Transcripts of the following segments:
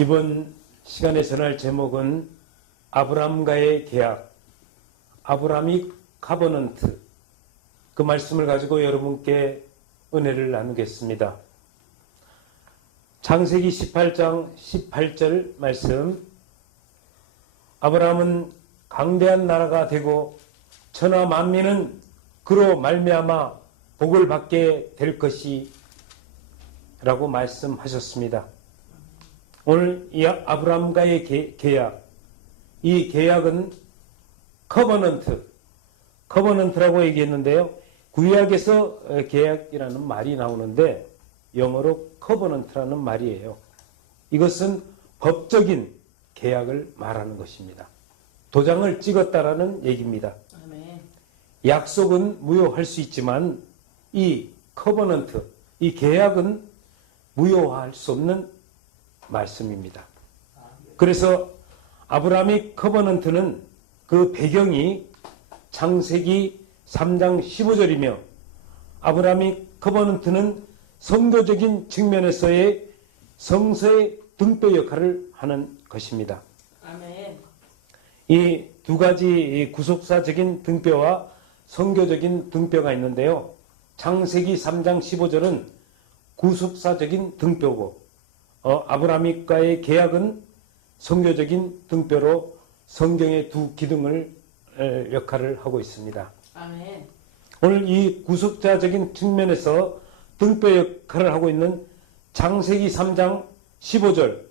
이번 시간에 전할 제목은 아브라함과의 계약, 아브라함이 카버넌트, 그 말씀을 가지고 여러분께 은혜를 나누겠습니다. 창세기 18장 18절 말씀, 아브라함은 강대한 나라가 되고 천하 만민은 그로 말미암아 복을 받게 될 것이 라고 말씀하셨습니다. 오늘 이 아브라함과의 계약, 이 계약은 커버넌트라고 얘기했는데요. 구약에서 계약이라는 말이 나오는데 영어로 커버넌트라는 말이에요. 이것은 법적인 계약을 말하는 것입니다. 도장을 찍었다라는 얘기입니다. 아멘. 약속은 무효할 수 있지만 이 커버넌트, 이 계약은 무효할 수 없는 말씀입니다. 그래서 아브라함의 커버넌트는 그 배경이 창세기 3장 15절이며 아브라함의 커버넌트는 성도적인 측면에서의 성서의 등뼈 역할을 하는 것입니다. 아멘. 이 두 가지 구속사적인 등뼈와 성교적인 등뼈가 있는데요. 창세기 3장 15절은 구속사적인 등뼈고 아브라함과의 계약은 성교적인 등뼈로 성경의 두 기둥을 역할을 하고 있습니다. 아멘. 오늘 이 구속자적인 측면에서 등뼈 역할을 하고 있는 창세기 3장 15절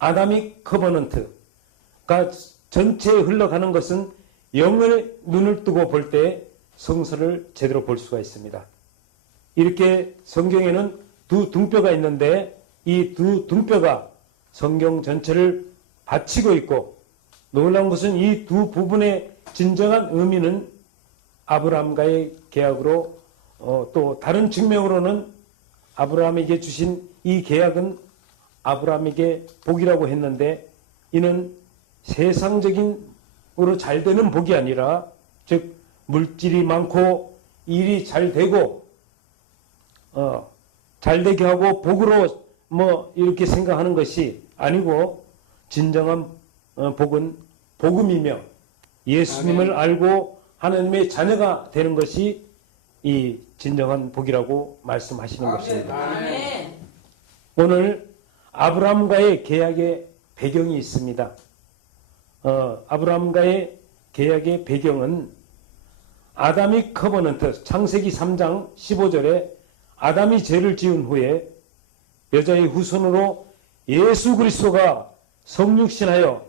아다믹 커버넌트가 전체에 흘러가는 것은 영의 눈을 뜨고 볼 때 성서를 제대로 볼 수가 있습니다. 이렇게 성경에는 두 등뼈가 있는데 이 두 등뼈가 성경 전체를 바치고 있고 놀라운 것은 이 두 부분의 진정한 의미는 아브라함과의 계약으로 또 다른 측면으로는 아브라함에게 주신 이 계약은 아브라함에게 복이라고 했는데 이는 세상적인으로 잘 되는 복이 아니라 즉 물질이 많고 일이 잘 되고 잘 되게 하고 복으로 이렇게 생각하는 것이 아니고 진정한 복은 복음이며 예수님을 알고 하나님의 자녀가 되는 것이 이 진정한 복이라고 말씀하시는 것입니다. 아멘. 오늘 아브라함과의 계약의 배경이 있습니다. 아브라함과의 계약의 배경은 아담이 커버넌트, 창세기 3장 15절에 아담이 죄를 지은 후에 여자의 후손으로 예수 그리스도가 성육신하여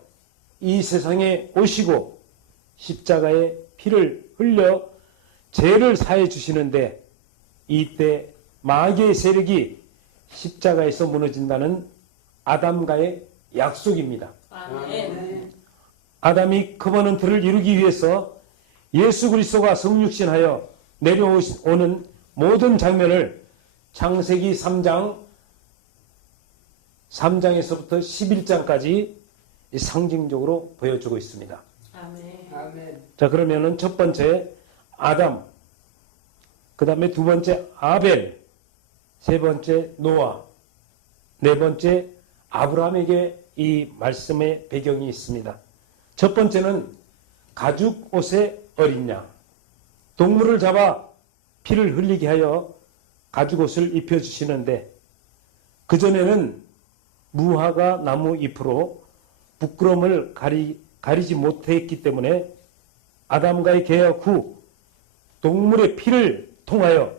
이 세상에 오시고 십자가의 피를 흘려 죄를 사해 주시는데 이때 마귀의 세력이 십자가에서 무너진다는 아담과의 약속입니다. 아멘. 아담이 커버넌트를 이루기 위해서 예수 그리스도가 성육신하여 내려오는 모든 장면을 창세기 3장에서부터 11장까지 상징적으로 보여주고 있습니다. 아멘. 자, 그러면은 첫 번째 아담, 그 다음에 두 번째 아벨, 세 번째 노아, 네 번째 아브라함에게 이 말씀의 배경이 있습니다. 첫 번째는 가죽 옷의 어린 양, 동물을 잡아 피를 흘리게 하여 가죽 옷을 입혀주시는데 그전에는 무화과 나무 잎으로 부끄러움을 가리지 못했기 때문에 아담과의 계약 후 동물의 피를 통하여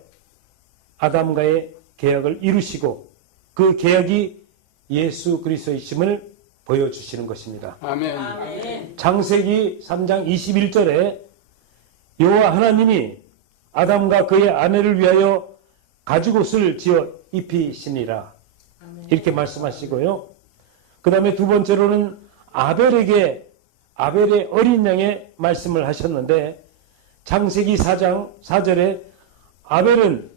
아담과의 계약을 이루시고 그 계약이 예수 그리스도이심을 보여주시는 것입니다. 아멘. 아멘. 창세기 3장 21절에 여호와 하나님이 아담과 그의 아내를 위하여 가죽옷을 지어 입히시니라 이렇게 말씀하시고요. 그 다음에 두 번째로는 아벨의 어린 양의 말씀을 하셨는데 창세기 4장 4절에 아벨은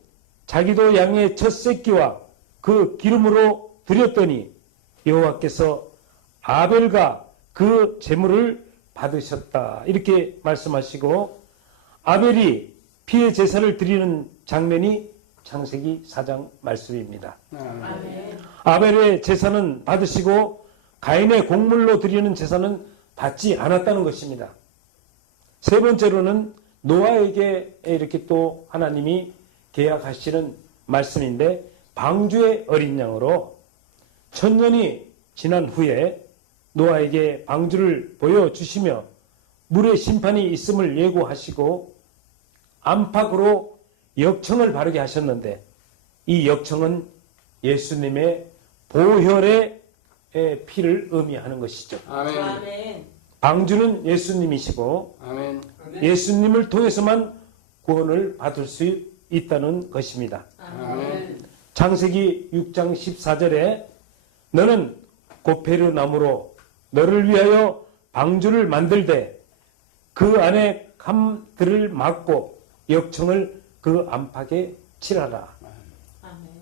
자기도 양의 첫 새끼와 그 기름으로 드렸더니 여호와께서 아벨과 그 제물을 받으셨다 이렇게 말씀하시고 아벨이 피의 제사를 드리는 장면이 창세기 4장 말씀입니다. 아멘. 아벨의 제사는 받으시고 가인의 곡물로 드리는 제사는 받지 않았다는 것입니다. 세 번째로는 노아에게 이렇게 또 하나님이 계약하시는 말씀인데 방주의 어린 양으로 1000년이 지난 후에 노아에게 방주를 보여주시며 물의 심판이 있음을 예고하시고 안팎으로 역청을 바르게 하셨는데 이 역청은 예수님의 보혈의 피를 의미하는 것이죠. 아멘. 아멘. 방주는 예수님이시고 아멘. 예수님을 통해서만 구원을 받을 수 있다는 것입니다. 아멘. 창세기 6장 14절에 너는 고페르 나무로 너를 위하여 방주를 만들되 그 안에 감들을 막고 역청을 그 안팎에 칠하라.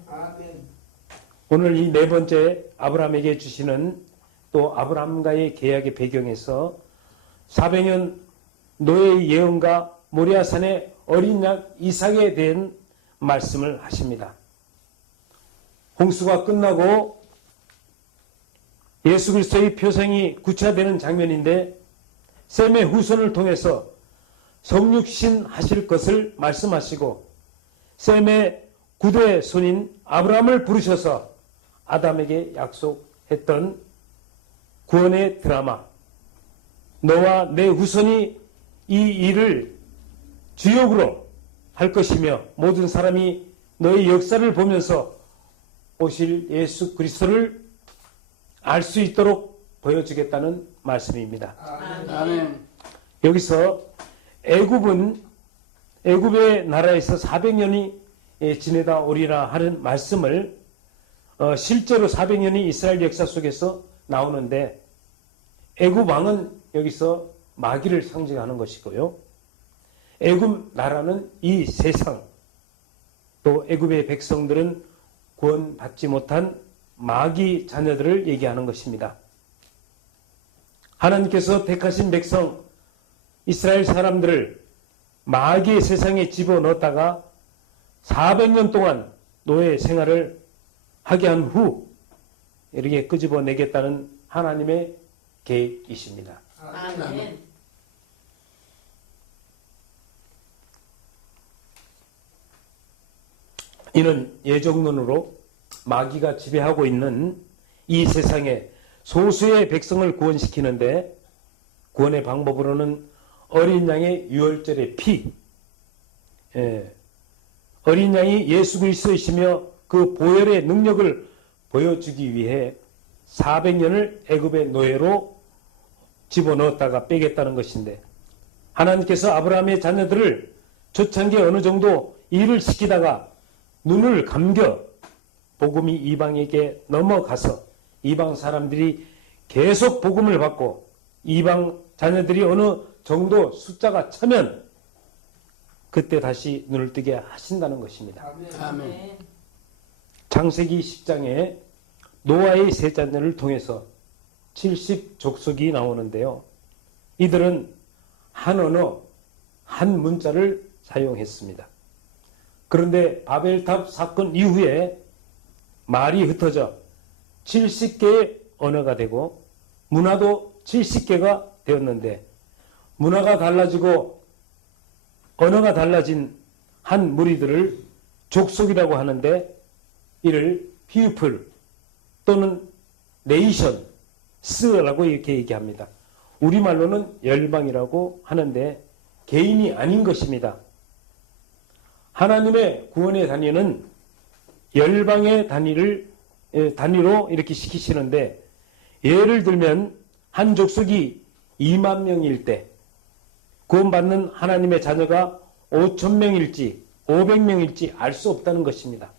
아멘. 오늘 이 네 번째 아브라함에게 주시는 또 아브라함과의 계약의 배경에서 400년 노예의 예언과 모리아산의 어린 양 이삭에 대한 말씀을 하십니다. 홍수가 끝나고 예수 그리스도의 표상이 구체화되는 장면인데 셈의 후손을 통해서 성육신 하실 것을 말씀하시고 셈의 9대 손인 아브라함을 부르셔서 아담에게 약속했던 구원의 드라마 너와 내 후손이 이 일을 주역으로 할 것이며 모든 사람이 너의 역사를 보면서 오실 예수 그리스도를 알 수 있도록 보여주겠다는 말씀입니다. 아멘. 여기서 애굽의 나라에서 400년이 지내다 오리라 하는 말씀을 실제로 400년이 이스라엘 역사 속에서 나오는데 애굽 왕은 여기서 마귀를 상징하는 것이고요. 애굽 나라는 이 세상 또 애굽의 백성들은 구원받지 못한 마귀 자녀들을 얘기하는 것입니다. 하나님께서 택하신 백성 이스라엘 사람들을 마귀의 세상에 집어넣었다가 400년 동안 노예 생활을 하게 한 후 이렇게 끄집어내겠다는 하나님의 계획이십니다. 아멘. 이는 예정론으로 마귀가 지배하고 있는 이 세상에 소수의 백성을 구원시키는데 구원의 방법으로는 어린 양의 유월절의 피, 어린 양이 예수 그리스도이시며 그 보혈의 능력을 보여주기 위해 400년을 애굽의 노예로 집어넣었다가 빼겠다는 것인데 하나님께서 아브라함의 자녀들을 초창기에 어느 정도 일을 시키다가 눈을 감겨 복음이 이방에게 넘어가서 이방 사람들이 계속 복음을 받고 이방 자녀들이 어느 정도 숫자가 차면 그때 다시 눈을 뜨게 하신다는 것입니다. 아멘. 창세기 10장에 노아의 세 자녀를 통해서 70족속이 나오는데요. 이들은 한 언어, 한 문자를 사용했습니다. 그런데 바벨탑 사건 이후에 말이 흩어져 70개의 언어가 되고 문화도 70개가 되었는데 문화가 달라지고 언어가 달라진 한 무리들을 족속이라고 하는데 이를 people 또는 nations라고 이렇게 얘기합니다. 우리말로는 열방이라고 하는데 개인이 아닌 것입니다. 하나님의 구원의 단위는 열방의 단위로 이렇게 시키시는데 예를 들면 한 족속이 2만 명일 때 구원받는 하나님의 자녀가 5,000명일지 500명일지 알 수 없다는 것입니다.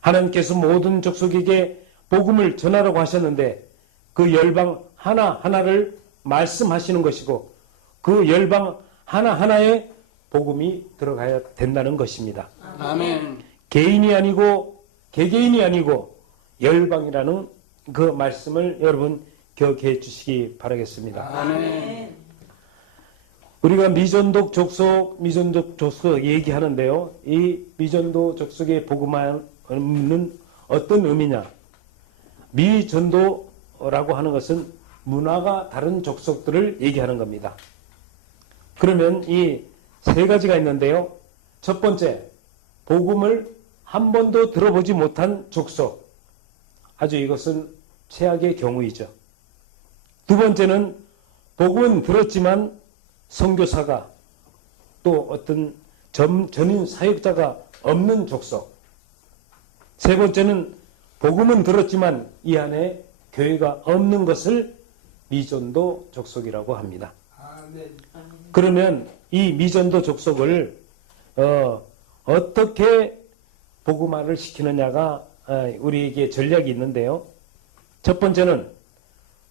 하나님께서 모든 족속에게 복음을 전하라고 하셨는데 그 열방 하나하나를 말씀하시는 것이고 그 열방 하나하나에 복음이 들어가야 된다는 것입니다. 아멘. 개인이 아니고 개개인이 아니고 열방이라는 그 말씀을 여러분 기억해 주시기 바라겠습니다. 아멘. 우리가 미전독 족속 얘기하는데요. 이 미전도 족속의 복음은 어떤 의미냐? 미전도라고 하는 것은 문화가 다른 족속들을 얘기하는 겁니다. 그러면 이 세 가지가 있는데요. 첫 번째, 복음을 한 번도 들어보지 못한 족속. 아주 이것은 최악의 경우이죠. 두 번째는 복음은 들었지만 선교사가 또 어떤 전인 사역자가 없는 족속. 세 번째는 복음은 들었지만 이 안에 교회가 없는 것을 미전도 족속이라고 합니다. 그러면 이 미전도 족속을 어떻게 복음화를 시키느냐가 우리에게 전략이 있는데요. 첫 번째는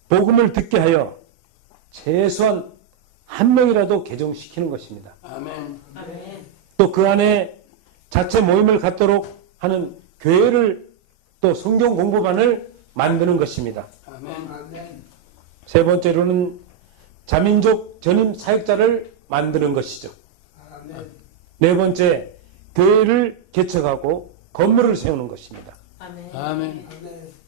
복음을 듣게 하여 최소한 한 명이라도 개종시키는 것입니다. 아멘. 아멘. 또 그 안에 자체 모임을 갖도록 하는 교회를 또 성경 공부반을 만드는 것입니다. 아멘. 세 번째로는 자민족 전임 사역자를 만드는 것이죠. 네 번째, 교회를 개척하고 건물을 세우는 것입니다. 아멘. 아멘.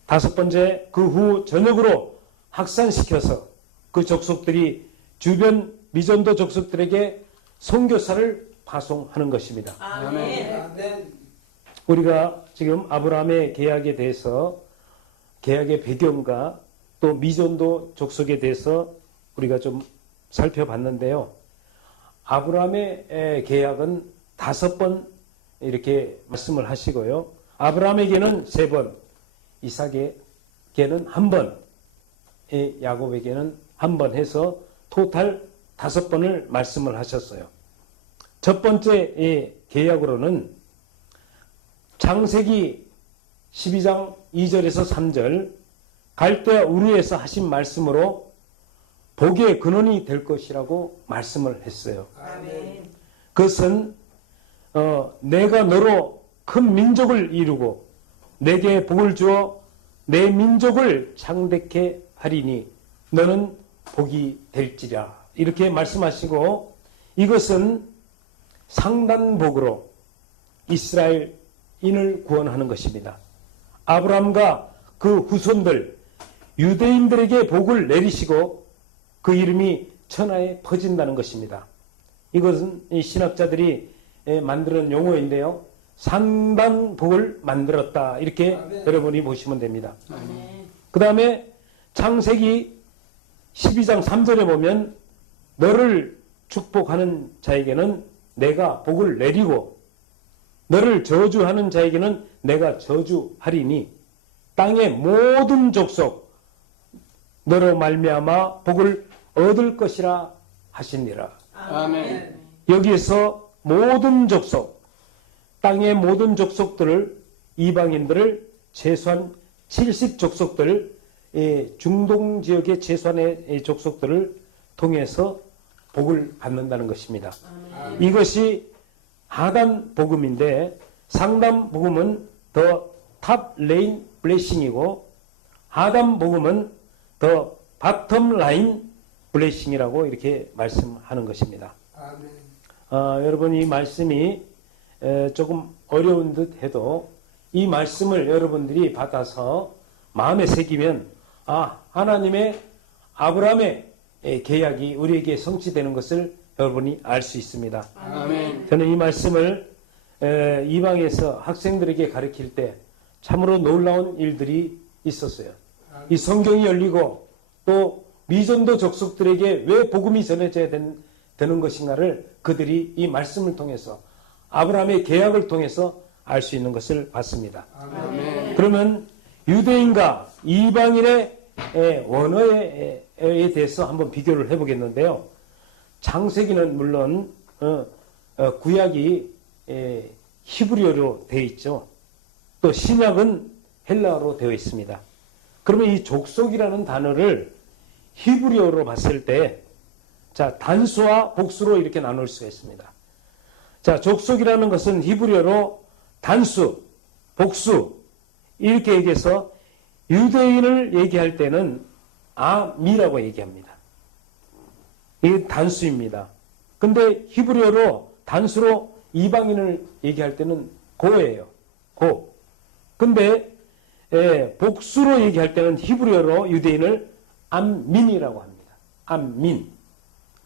다섯 번째, 그 후 전역으로 확산시켜서 그 족속들이 주변 미전도 족속들에게 선교사를 파송하는 것입니다. 아멘. 우리가 지금 아브라함의 계약에 대해서 계약의 배경과 또 미전도 족속에 대해서 우리가 좀 살펴봤는데요. 아브라함의 계약은 5번 이렇게 말씀을 하시고요. 아브라함에게는 3번, 이삭에게는 1번, 야곱에게는 1번 해서 토탈 5번을 말씀을 하셨어요. 첫 번째 계약으로는 창세기 12장 2절에서 3절 갈대아 우르에서 하신 말씀으로 복의 근원이 될 것이라고 말씀을 했어요. 아멘. 그것은 내가 너로 큰 민족을 이루고 내게 복을 주어 내 민족을 창대케 하리니 너는 복이 될지라 이렇게 말씀하시고 이것은 상단복으로 이스라엘인을 구원하는 것입니다. 아브라함과 그 후손들 유대인들에게 복을 내리시고 그 이름이 천하에 퍼진다는 것입니다. 이것은 이 신학자들이 만드는 용어인데요. 상단복을 만들었다 이렇게 여러분이 보시면 됩니다. 아멘. 그 다음에 창세기 12장 3절에 보면 너를 축복하는 자에게는 내가 복을 내리고 너를 저주하는 자에게는 내가 저주하리니 땅의 모든 족속 너로 말미암아 복을 얻을 것이라 하시니라. 아멘. 여기에서 모든 족속, 땅의 모든 족속들을 이방인들을 최소한 70족속들, 중동 지역의 최소한의 족속들을 통해서 복을 받는다는 것입니다. 아멘. 이것이 하단 복음인데 상단 복음은 더 탑 레인 블레싱이고 하단 복음은 더 바텀 라인 블레싱이라고 이렇게 말씀하는 것입니다. 여러분 이 말씀이 조금 어려운 듯 해도 이 말씀을 여러분들이 받아서 마음에 새기면 하나님의 아브라함의 계약이 우리에게 성취되는 것을 여러분이 알 수 있습니다. 아멘. 저는 이 말씀을 이방에서 학생들에게 가르칠 때 참으로 놀라운 일들이 있었어요. 이 성경이 열리고 또 미전도 족속들에게 왜 복음이 전해져야 되는 것인가를 그들이 이 말씀을 통해서 아브라함의 계약을 통해서 알 수 있는 것을 봤습니다. 아멘. 그러면 유대인과 이방인의 원어에 대해서 한번 비교를 해보겠는데요. 창세기는 물론 구약이 히브리어로 되어 있죠. 또 신약은 헬라어로 되어 있습니다. 그러면 이 족속이라는 단어를 히브리어로 봤을 때 단수와 복수로 이렇게 나눌 수가 있습니다. 족속이라는 것은 히브리어로 단수, 복수 이렇게 얘기해서 유대인을 얘기할 때는 아미라고 얘기합니다. 이게 단수입니다. 근데 히브리어로 단수로 이방인을 얘기할 때는 고예요. 고. 근데 복수로 얘기할 때는 히브리어로 유대인을 암민이라고 합니다. 암민.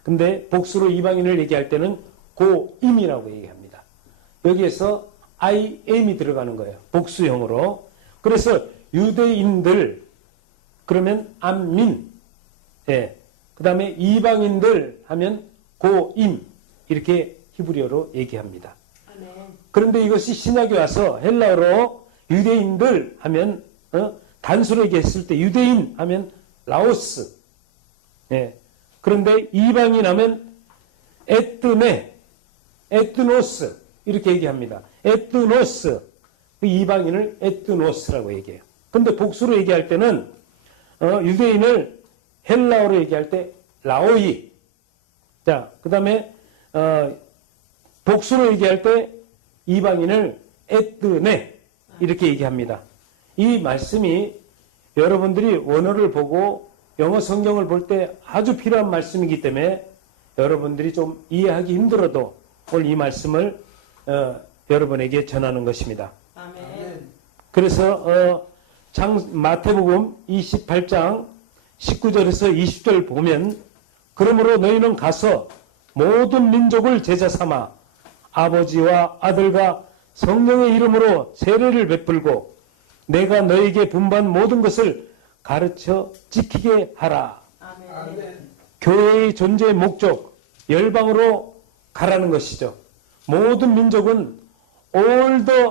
근데 복수로 이방인을 얘기할 때는 고임이라고 얘기합니다. 여기에서 I am이 들어가는 거예요. 복수형으로. 그래서 유대인들 그러면 암민. 그 다음에 이방인들 하면 고임. 이렇게 히브리어로 얘기합니다. 그런데 이것이 신약에 와서 헬라어로 유대인들 하면 단수로 얘기했을 때 유대인 하면 라오스. 그런데 이방인 하면 에뜨네, 에뜨노스 이렇게 얘기합니다. 에뜨노스, 그 이방인을 에뜨노스라고 얘기해요. 그런데 복수로 얘기할 때는 유대인을 헬라어로 얘기할 때 라오이. 자, 그 다음에 복수로 얘기할 때 이방인을 에뜨네 이렇게 얘기합니다. 이 말씀이 여러분들이 원어를 보고 영어 성경을 볼 때 아주 필요한 말씀이기 때문에 여러분들이 좀 이해하기 힘들어도 오늘 이 말씀을 여러분에게 전하는 것입니다. 아멘. 그래서 마태복음 28장 19절에서 20절 보면 그러므로 너희는 가서 모든 민족을 제자 삼아 아버지와 아들과 성령의 이름으로 세례를 베풀고 내가 너에게 분부한 모든 것을 가르쳐 지키게 하라. 아멘. 아멘. 교회의 존재의 목적, 열방으로 가라는 것이죠. 모든 민족은 all the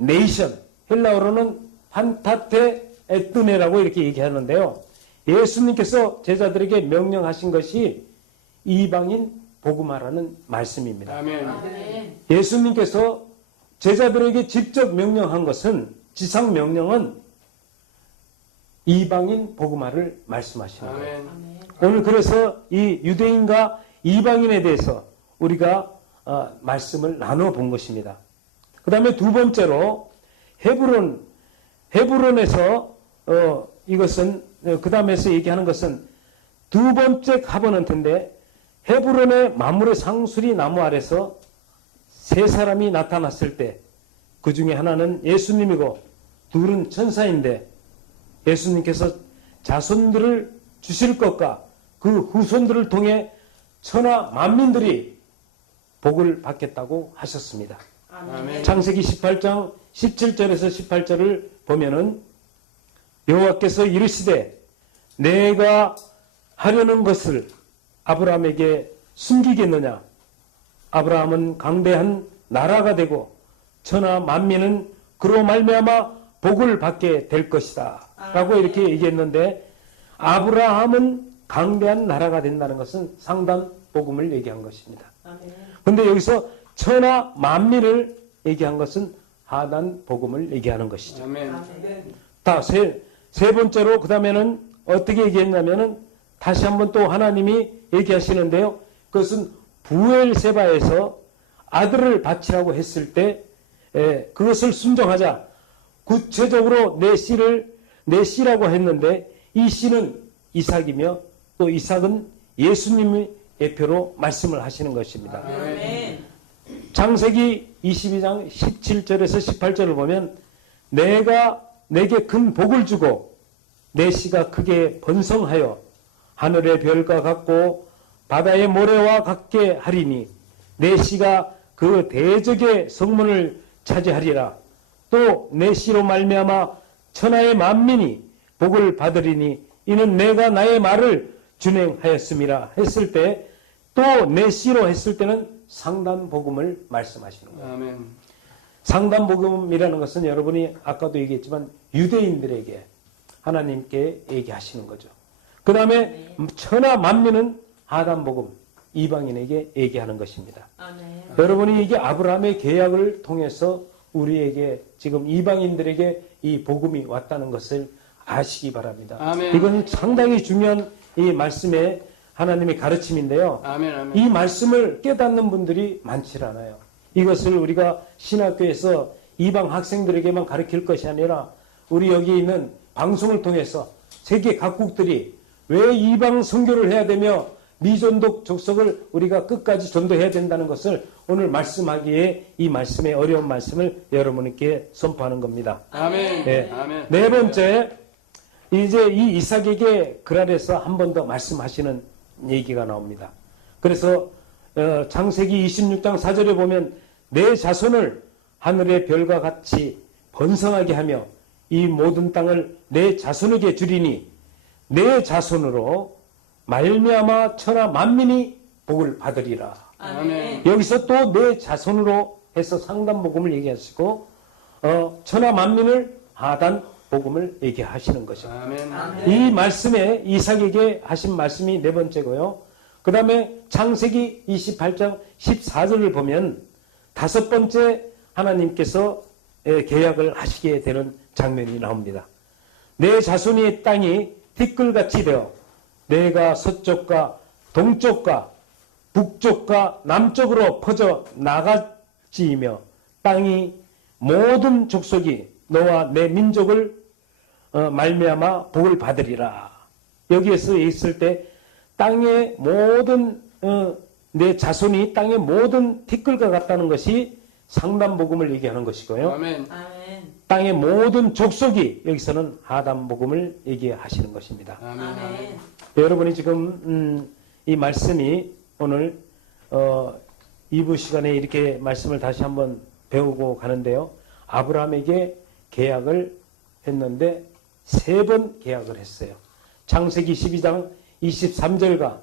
nation, 헬라어로는 판타테 에뜨네라고 이렇게 얘기하는데요. 예수님께서 제자들에게 명령하신 것이 이방인 복음하라는 말씀입니다. 아멘. 아멘. 예수님께서 제자들에게 직접 명령한 것은 지상 명령은 이방인 복음화를 말씀하시는 거예요. 아멘. 아멘. 오늘 그래서 이 유대인과 이방인에 대해서 우리가 말씀을 나눠 본 것입니다. 그 다음에 두 번째로 헤브론에서 이것은 그 다음에서 얘기하는 것은 두 번째 카버넌트인데 헤브론의 마물의 상수리 나무 아래서 세 사람이 나타났을 때 그 중에 하나는 예수님이고 둘은 천사인데 예수님께서 자손들을 주실 것과 그 후손들을 통해 천하 만민들이 복을 받겠다고 하셨습니다. 아멘. 창세기 18장 17절에서 18절을 보면은 여호와께서 이르시되 내가 하려는 것을 아브라함에게 숨기겠느냐? 아브라함은 강대한 나라가 되고 천하 만민은 그로 말미암아 복을 받게 될 것이다. 라고 이렇게 얘기했는데 아브라함은 강대한 나라가 된다는 것은 상단 복음을 얘기한 것입니다. 아멘. 근데 여기서 천하 만민을 얘기한 것은 하단 복음을 얘기하는 것이죠. 아멘. 아멘. 다 세 번째로 그 다음에는 어떻게 얘기했냐면은 다시 한번 또 하나님이 얘기하시는데요. 그것은 부엘세바에서 아들을 바치라고 했을 때 그것을 순종하자 구체적으로 내 씨라고 했는데 이 씨는 이삭이며 또 이삭은 예수님의 예표로 말씀을 하시는 것입니다. 아멘. 창세기 22장 17절에서 18절을 보면 내가 내게 큰 복을 주고 내 씨가 크게 번성하여 하늘의 별과 같고 바다의 모래와 같게 하리니 내 씨가 그 대적의 성문을 차지하리라. 또 내 씨로 말미암아 천하의 만민이 복을 받으리니 이는 내가 나의 말을 준행하였음이라 했을 때 또 내 씨로 했을 때는 상단 복음을 말씀하시는 거예요. 아멘. 상단 복음이라는 것은 여러분이 아까도 얘기했지만 유대인들에게 하나님께 얘기하시는 거죠. 그 다음에 천하 만민은 하단 복음 이방인에게 얘기하는 것입니다. 아멘. 여러분이 이게 아브라함의 계약을 통해서 우리에게 지금 이방인들에게 이 복음이 왔다는 것을 아시기 바랍니다. 아멘. 이건 상당히 중요한 이 말씀의 하나님의 가르침인데요. 아멘. 아멘. 이 말씀을 깨닫는 분들이 많지 않아요. 이것을 우리가 신학교에서 이방 학생들에게만 가르칠 것이 아니라 우리 여기 있는 방송을 통해서 세계 각국들이 왜 이방 선교를 해야 되며 미전독 족속을 우리가 끝까지 전도해야 된다는 것을 오늘 말씀하기에 이 말씀의 어려운 말씀을 여러분께 선포하는 겁니다. 아멘. 네. 아멘. 네 번째, 이제 이 이삭에게 그랄에서 한 번 더 말씀하시는 얘기가 나옵니다. 그래서 창세기 26장 4절에 보면 내 자손을 하늘의 별과 같이 번성하게 하며 이 모든 땅을 내 자손에게 주리니 내 자손으로 말미암아 천하 만민이 복을 받으리라. 아멘. 여기서 또 내 자손으로 해서 상단 복음을 얘기하시고 천하 만민을 하단 복음을 얘기하시는 것이죠. 아멘. 이 말씀에 이삭에게 하신 말씀이 네 번째고요. 그 다음에 창세기 28장 14절을 보면 다섯 번째 하나님께서 계약을 하시게 되는 장면이 나옵니다. 내 자손의 땅이 티끌같이 되어 내가 서쪽과 동쪽과 북쪽과 남쪽으로 퍼져 나갈지이며 땅이 모든 족속이 너와 내 민족을 말미암아 복을 받으리라. 여기에서 있을 때 땅의 모든 내 자손이 땅의 모든 티끌과 같다는 것이 상단복음을 얘기하는 것이고요. 아멘. 아멘. 땅의 모든 족속이 여기서는 하단복음을 얘기하시는 것입니다. 아멘. 아멘. 여러분이 지금 이 말씀이 오늘 2부 시간에 이렇게 말씀을 다시 한번 배우고 가는데요. 아브라함에게 계약을 했는데 세 번 계약을 했어요. 창세기 12장 23절과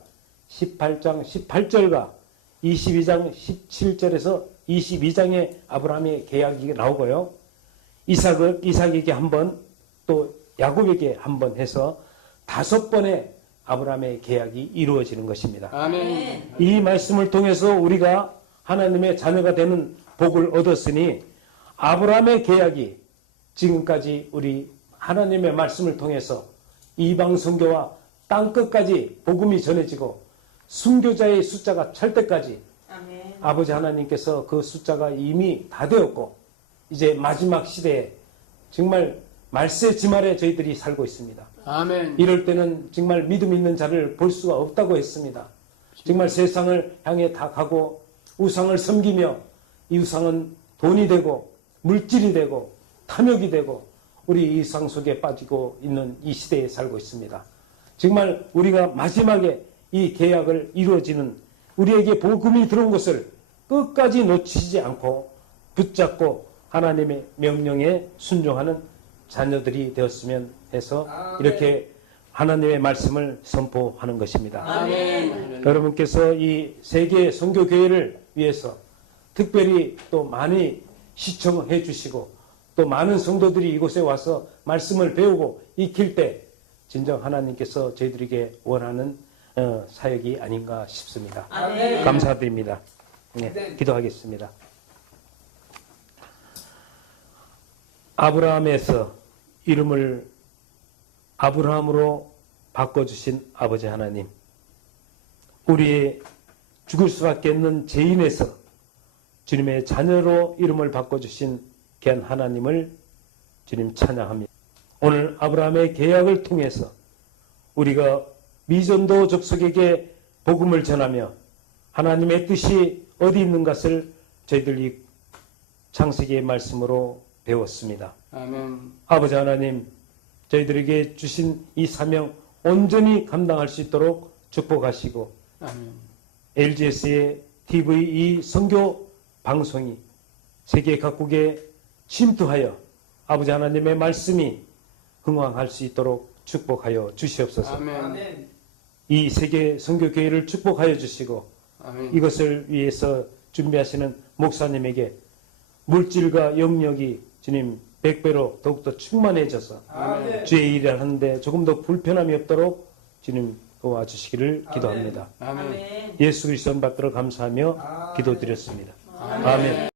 18장 18절과 22장 17절에서 22장에 아브라함의 계약이 나오고요. 이삭에게 한 번, 또 야곱에게 한 번 해서 다섯 번의 아브라함의 계약이 이루어지는 것입니다. 아멘. 이 말씀을 통해서 우리가 하나님의 자녀가 되는 복을 얻었으니 아브라함의 계약이 지금까지 우리 하나님의 말씀을 통해서 이방 선교와 땅끝까지 복음이 전해지고 순교자의 숫자가 찰 때까지 아멘. 아버지 하나님께서 그 숫자가 이미 다 되었고 이제 마지막 시대에 정말 말세지말에 저희들이 살고 있습니다. 아멘. 이럴 때는 정말 믿음 있는 자를 볼 수가 없다고 했습니다. 정말 세상을 향해 다 가고 우상을 섬기며 이 우상은 돈이 되고 물질이 되고 탐욕이 되고 우리 이상 속에 빠지고 있는 이 시대에 살고 있습니다. 정말 우리가 마지막에 이 계약을 이루어지는 우리에게 복음이 들어온 것을 끝까지 놓치지 않고 붙잡고 하나님의 명령에 순종하는 자녀들이 되었으면 해서 이렇게 하나님의 말씀을 선포하는 것입니다. 아멘. 여러분께서 이 세계 선교교회를 위해서 특별히 또 많이 시청해 주시고 또 많은 성도들이 이곳에 와서 말씀을 배우고 익힐 때 진정 하나님께서 저희들에게 원하는 사역이 아닌가 싶습니다. 아멘. 감사드립니다. 네, 기도하겠습니다. 아브라함에서 이름을 아브라함으로 바꿔주신 아버지 하나님, 우리의 죽을 수밖에 없는 죄인에서 주님의 자녀로 이름을 바꿔주신 귀한 하나님을 주님 찬양합니다. 오늘 아브라함의 계약을 통해서 우리가 미전도 족속에게 복음을 전하며 하나님의 뜻이 어디 있는 것을 저희들이 창세기의 말씀으로 배웠습니다. 아멘. 아버지 하나님, 저희들에게 주신 이 사명 온전히 감당할 수 있도록 축복하시고 아멘. LGS의 TV 이 선교 방송이 세계 각국에 침투하여 아버지 하나님의 말씀이 흥왕할 수 있도록 축복하여 주시옵소서. 아멘. 이 세계 선교교회를 축복하여 주시고 아멘. 이것을 위해서 준비하시는 목사님에게 물질과 영역이 주님 100배로 더욱더 충만해져서 아멘. 주의 일을 하는데 조금 더 불편함이 없도록 주님 도와주시기를 기도합니다. 아멘. 아멘. 예수 그리스도 받들어 감사하며 기도드렸습니다. 아멘.